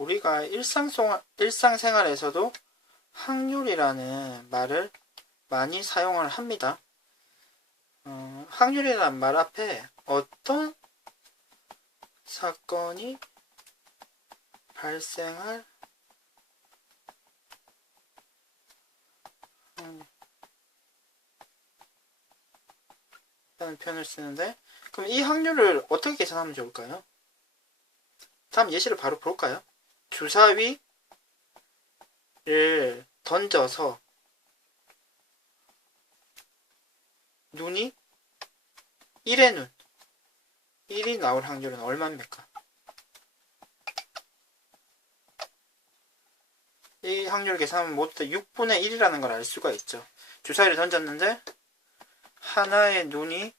우리가 일상생활에서도 확률이라는 말을 많이 사용을 합니다. 확률이라는 말 앞에 어떤 사건이 발생할 라는 표현을 쓰는데, 그럼 이 확률을 어떻게 계산하면 좋을까요? 다음 예시를 바로 볼까요? 주사위를 던져서 눈이 1의 눈, 1이 나올 확률은 얼마입니까? 이 확률을 계산하면 모두 다 6분의 1이라는 걸 알 수가 있죠. 주사위를 던졌는데 하나의 눈이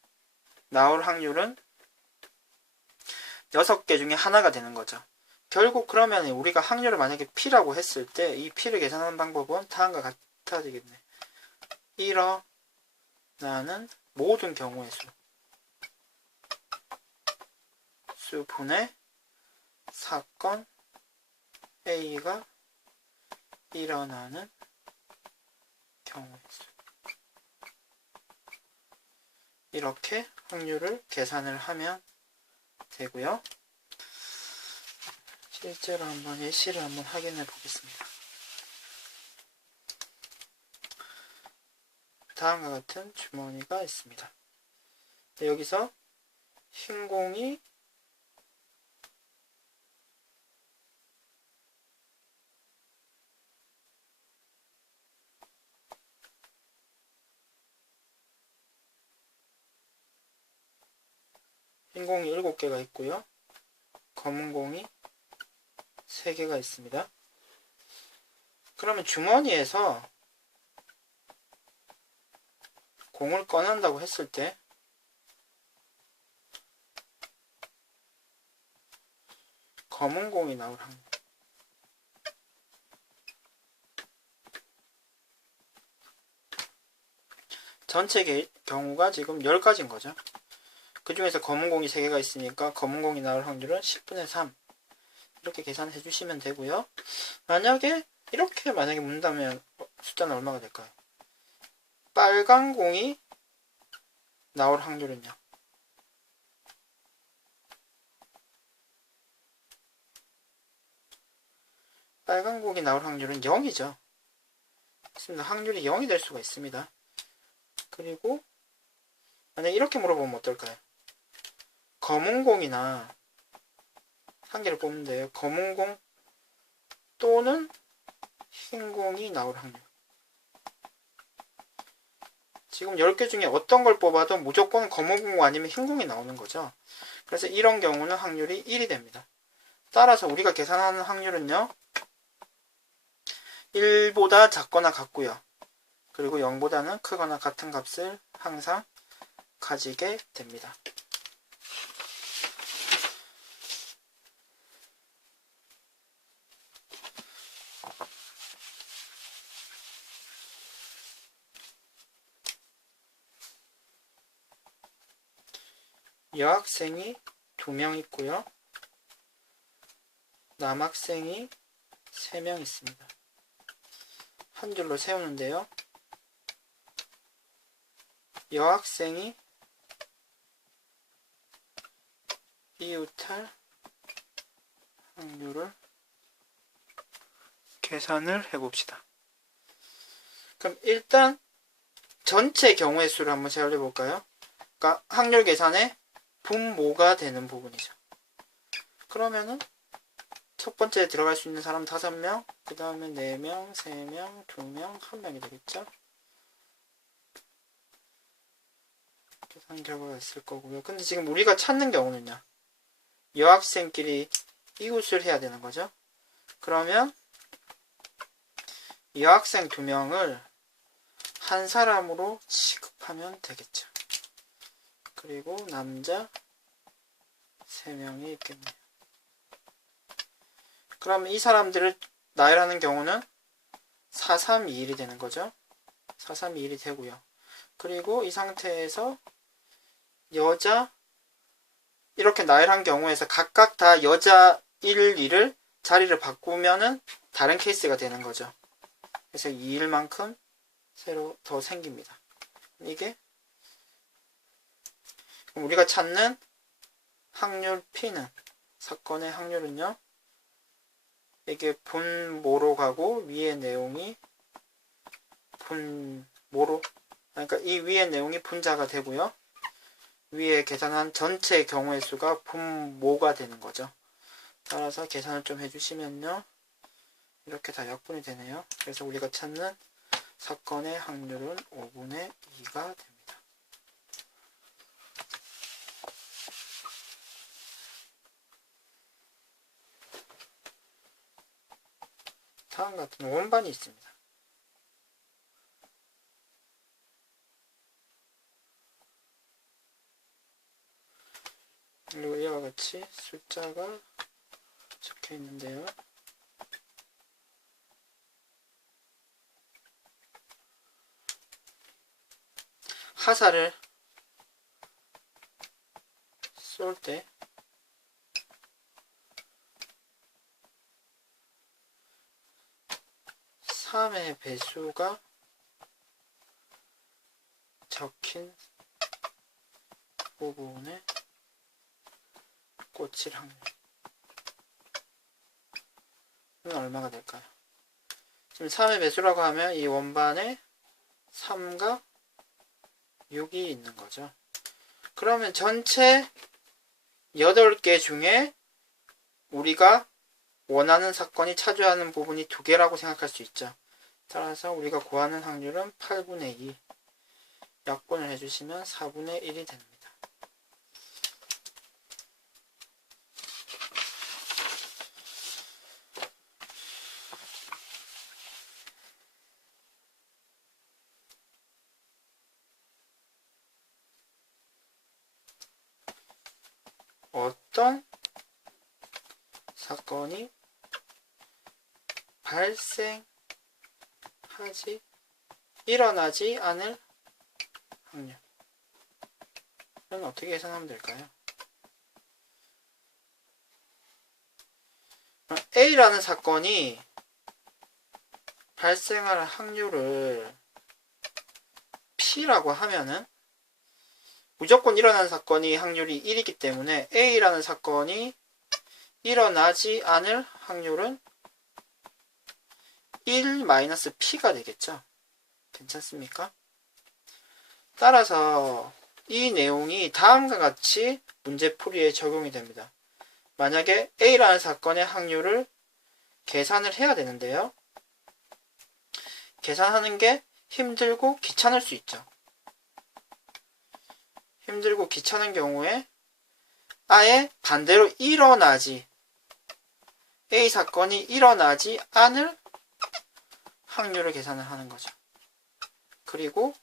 나올 확률은 6개 중에 하나가 되는 거죠. 결국 그러면 우리가 확률을 만약에 P라고 했을 때 이 P를 계산하는 방법은 다음과 같아지겠네. 일어나는 모든 경우의 수분의 사건 A가 일어나는 경우의 수. 이렇게 확률을 계산을 하면 되고요. 실제로 한번 예시를 한번 확인해 보겠습니다. 다음과 같은 주머니가 있습니다. 여기서 흰 공이 흰 공이 7개가 있고요. 검은 공이 3개가 있습니다. 그러면 주머니에서 공을 꺼낸다고 했을 때 검은 공이 나올 확률. 전체 경우가 지금 10가지인 거죠. 그 중에서 검은 공이 3개가 있으니까 검은 공이 나올 확률은 10분의 3. 이렇게 계산해 주시면 되고요. 만약에 이렇게 문다면 숫자는 얼마가 될까요? 빨간 공이 나올 확률은요? 빨간 공이 나올 확률은 0이죠. 그렇습니다. 확률이 0이 될 수가 있습니다. 그리고 만약에 이렇게 물어보면 어떨까요? 검은 공이나 한 개를 뽑으면 돼요. 검은 공 또는 흰 공이 나올 확률. 지금 10개 중에 어떤 걸 뽑아도 무조건 검은 공 아니면 흰 공이 나오는 거죠. 그래서 이런 경우는 확률이 1이 됩니다. 따라서 우리가 계산하는 확률은요, 1보다 작거나 같고요. 그리고 0보다는 크거나 같은 값을 항상 가지게 됩니다. 여학생이 2명 있고요. 남학생이 3명 있습니다. 한 줄로 세우는데요. 여학생이 이웃할 확률을 계산을 해봅시다. 그럼 일단 전체 경우의 수를 한번 세열해 볼까요? 그러니까 확률 계산의 분모가 되는 부분이죠. 그러면은 첫 번째에 들어갈 수 있는 사람 5명, 그 다음에 4명, 3명, 2명, 1명이 되겠죠? 계산 결과가 있을 거고요. 근데 지금 우리가 찾는 경우는요, 여학생끼리 이웃을 해야 되는 거죠. 그러면 여학생 2명을 한 사람으로 취급하면 되겠죠. 그리고 남자 3명이 있겠네요. 그러면 이 사람들을 나열하는 경우는 4, 3, 2, 1이 되는 거죠. 4, 3, 2, 1이 되고요. 그리고 이 상태에서 여자 이렇게 나열한 경우에서 각각 다 여자 1, 2를 자리를 바꾸면은 다른 케이스가 되는 거죠. 그래서 2일만큼 새로 더 생깁니다. 이게 우리가 찾는 확률 P는, 사건의 확률은요, 이게 분모로 가고 위의 내용이 분모로, 그러니까 이 위의 내용이 분자가 되고요, 위에 계산한 전체 경우의 수가 분모가 되는 거죠. 따라서 계산을 좀 해주시면요, 이렇게 다 약분이 되네요. 그래서 우리가 찾는 사건의 확률은 5분의 2가 됩니다. 다음 같은 원반이 있습니다. 그리고 이와 같이 숫자가 적혀 있는데요. 화살을 쏠 때 (3의) 배수가 적힌 부분에 꽂힐 확률은 얼마가 될까요? 지금 3의 배수라고 하면 이 원반에 3과 6이 있는 거죠. 그러면 전체 8개 중에 우리가 원하는 사건이 차지하는 부분이 2개라고 생각할 수 있죠. 따라서 우리가 구하는 확률은 8분의 2. 약분을 해주시면 4분의 1이 됩니다. 어떤 사건이 일어나지 않을 확률은 어떻게 계산하면 될까요? A라는 사건이 발생할 확률을 P라고 하면은 무조건 일어나는 사건이 확률이 1이기 때문에 A라는 사건이 일어나지 않을 확률은 1-P가 되겠죠. 괜찮습니까? 따라서 이 내용이 다음과 같이 문제풀이에 적용이 됩니다. 만약에 A라는 사건의 확률을 계산을 해야 되는데요. 계산하는 게 힘들고 귀찮을 수 있죠. 힘들고 귀찮은 경우에 아예 반대로 A 사건이 일어나지 않을 확률을 계산을 하는 거죠. 그리고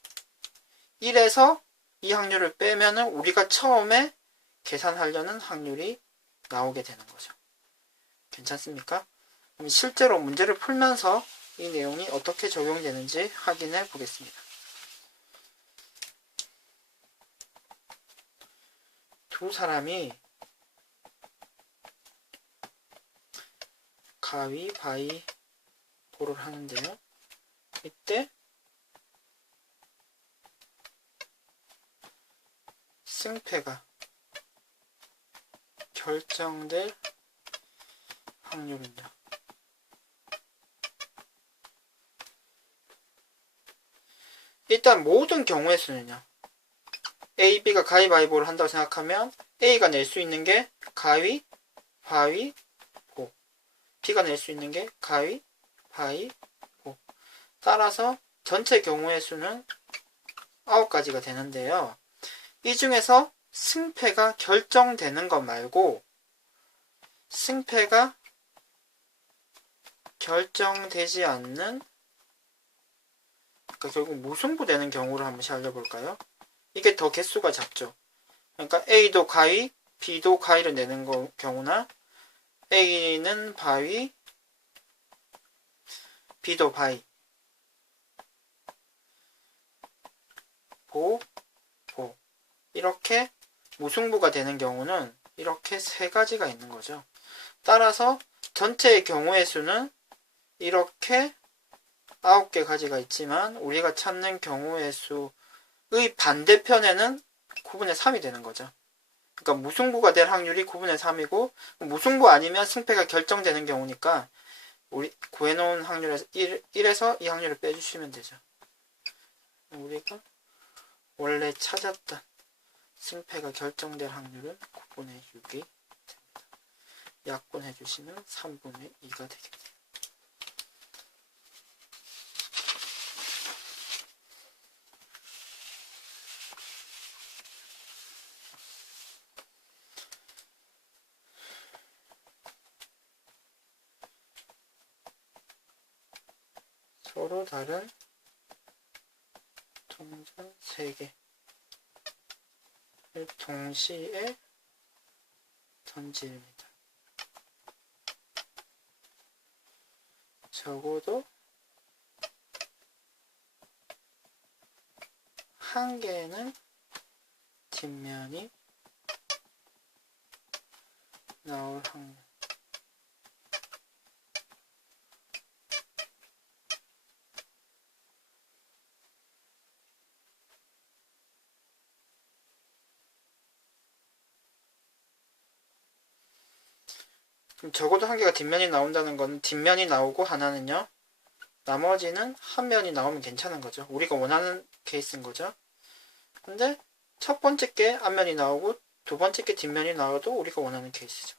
1에서 이 확률을 빼면은 우리가 처음에 계산하려는 확률이 나오게 되는 거죠. 괜찮습니까? 그럼 실제로 문제를 풀면서 이 내용이 어떻게 적용되는지 확인해 보겠습니다. 두 사람이 가위바위보를 하는데요. 이때 승패가 결정될 확률은요. 일단 모든 경우의 수는요. A, B가 가위바위보를 한다고 생각하면 A가 낼 수 있는 게 가위, 바위, 보. B가 낼 수 있는 게 가위, 바위, 보. 따라서 전체 경우의 수는 9가지가 되는데요. 이 중에서 승패가 결정되는 것 말고 승패가 결정되지 않는, 그러니까 결국 무승부되는 경우를 한 번씩 알려볼까요? 이게 더 개수가 작죠. 그러니까 A도 가위, B도 가위를 내는 경우나 A는 바위, B도 바위, 보, 이렇게 무승부가 되는 경우는 이렇게 3가지가 있는 거죠. 따라서 전체의 경우의 수는 이렇게 9개 가지가 있지만 우리가 찾는 경우의 수의 반대편에는 9분의 3이 되는 거죠. 그러니까 무승부가 될 확률이 9분의 3이고 무승부 아니면 승패가 결정되는 경우니까 우리 구해놓은 확률에서 1에서 이 확률을 빼주시면 되죠. 우리가 원래 찾았던 승패가 결정될 확률은 9분의 6이 됩니다. 약분해 주시면 3분의 2가 되겠네요. 서로 다른 동전 3개를 동시에 던집니다. 적어도 한 개는 뒷면이 나올 확률. 그럼 적어도 한 개가 뒷면이 나온다는 건 뒷면이 나오고 하나는요. 나머지는 한 면이 나오면 괜찮은 거죠. 우리가 원하는 케이스인 거죠. 근데 첫 번째 게 앞면이 나오고 두 번째 게 뒷면이 나와도 우리가 원하는 케이스죠.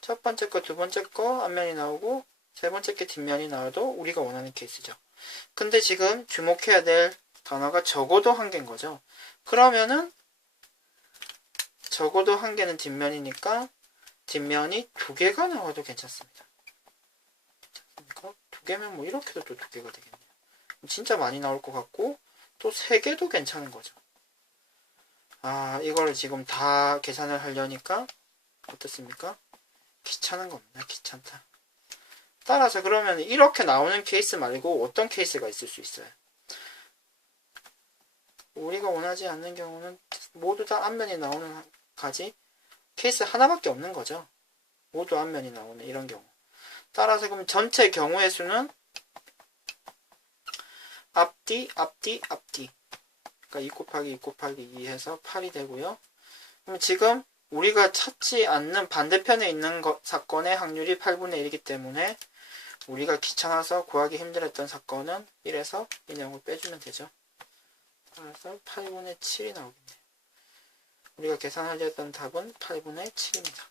첫 번째 거, 두 번째 거 앞면이 나오고 세 번째 게 뒷면이 나와도 우리가 원하는 케이스죠. 근데 지금 주목해야 될 단어가 적어도 한 개인 거죠. 그러면은 적어도 한 개는 뒷면이니까 뒷면이 두 개가 나와도 괜찮습니다. 괜찮습니까? 두 개면 뭐 이렇게도 또 두 개가 되겠네요. 진짜 많이 나올 것 같고 또 세 개도 괜찮은 거죠. 아, 이걸 지금 다 계산을 하려니까 어떻습니까? 귀찮은 겁니다. 귀찮다. 따라서 그러면 이렇게 나오는 케이스 말고 어떤 케이스가 있을 수 있어요? 우리가 원하지 않는 경우는 모두 다 앞면이 나오는 가지 케이스 하나밖에 없는 거죠. 모두 앞면이 나오는 이런 경우. 따라서 그럼 전체 경우의 수는 앞뒤, 앞뒤, 앞뒤. 그러니까 2 곱하기 2 곱하기 2 해서 8이 되고요. 그럼 지금 우리가 찾지 않는 반대편에 있는 사건의 확률이 8분의 1이기 때문에 우리가 귀찮아서 구하기 힘들었던 사건은 1에서 이 내용을 빼주면 되죠. 따라서 8분의 7이 나오겠네요. 우리가 계산하려 했던 답은 8분의 7입니다.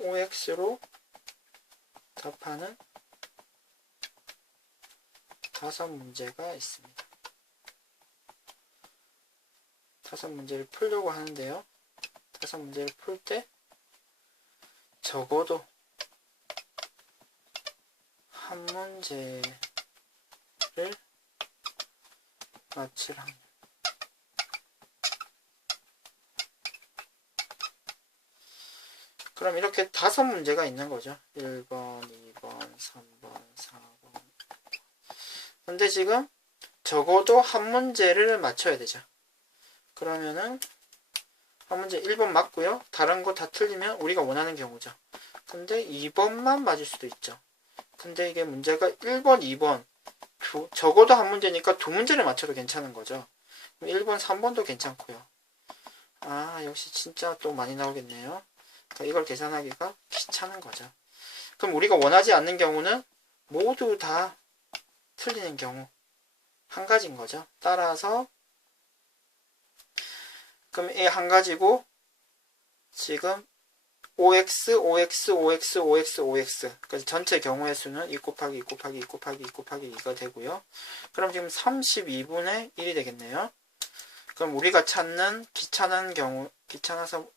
OX로 답하는 5문제가 있습니다. 5문제를 풀려고 하는데요. 5문제를 풀 때 적어도 한 문제를 맞출 확률. 그럼 이렇게 5문제가 있는 거죠. 1번, 2번, 3번, 4번. 근데 지금 적어도 한 문제를 맞춰야 되죠. 그러면은 한 문제 1번 맞고요. 다른 거 다 틀리면 우리가 원하는 경우죠. 근데 2번만 맞을 수도 있죠. 근데 이게 문제가 1번, 2번 적어도 한 문제니까 두 문제를 맞춰도 괜찮은 거죠. 1번, 3번도 괜찮고요. 아, 역시 진짜 또 많이 나오겠네요. 그러니까 이걸 계산하기가 귀찮은 거죠. 그럼 우리가 원하지 않는 경우는 모두 다 틀리는 경우 한 가지인 거죠. 따라서 그럼 이 한 가지고 지금 OX, OX, OX, OX, OX 그래서 전체 경우의 수는 2 곱하기 2 곱하기 2 곱하기 2 곱하기 2가 되고요. 그럼 지금 32분의 1이 되겠네요. 그럼 우리가 찾는 귀찮아서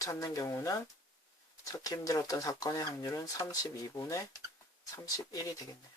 찾는 경우는 찾기 힘들었던 사건의 확률은 32분의 31이 되겠네요.